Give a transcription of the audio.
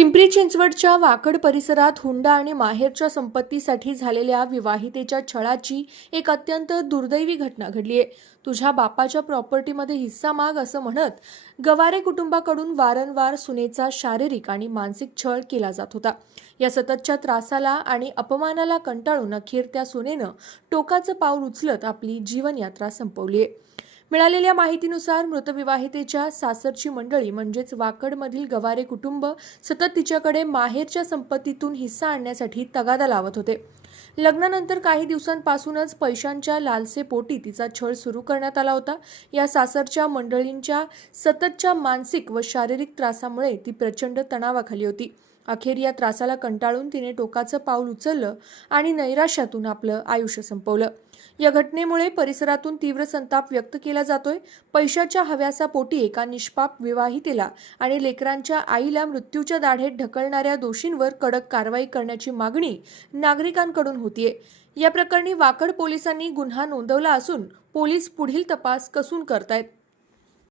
पिंपरी चिंचवडच्या वाकड परिसरात हुंडा आणि माहेरच्या संपत्तीसाठी झालेल्या विवाहितेच्या छळाची एक अत्यंत दुर्दैवी घटना घडली आहे। तुझ्या बापाच्या प्रॉपर्टीमध्ये हिस्सा माग असं म्हणत गवारे कुटुंबाकडून वारंवार सुनेचा शारीरिक आणि मानसिक छळ केला जात होता। या सततच्या त्रासाला आणि अपमानाला कंटाळून अखेर त्या सुनेनं टोकाचं पाऊल उचलत आपली जीवनयात्रा संपवली आहे। मिळालेल्या माहितीनुसार मृत विवाहितेच्या सासरची मंडळी म्हणजेच वाकडमधील गवारे कुटुंब सतत तिच्याकडे माहेरच्या संपत्तीतून हिस्सा आणण्यासाठी तगादा लावत होते। लग्नानंतर काही दिवसांपासूनच पैशांच्या लालसेपोटी तिचा छळ सुरू करण्यात आला होता। या सासरच्या मंडळींच्या सततच्या मानसिक व शारीरिक त्रासामुळे ती प्रचंड तणावाखाली होती। अखेर या त्रासाला कंटाळून तिने टोकाचं पाऊल उचललं आणि नैराश्यातून आपलं आयुष्य संपवलं। या घटनेमुळे परिसरातून तीव्र संताप व्यक्त केला जातोय। पैशाच्या हव्यासापोटी एका निष्पाप विवाहितेला आणि लेकरांच्या आईला मृत्यूच्या दाढेत ढकलणाऱ्या दोषींवर कडक कारवाई करण्याची मागणी नागरिकांकडून होतीये। या प्रकरणी वाकड पोलिसांनी गुन्हा नोंदवला असून पोलीस पुढील तपास कसून करतायत।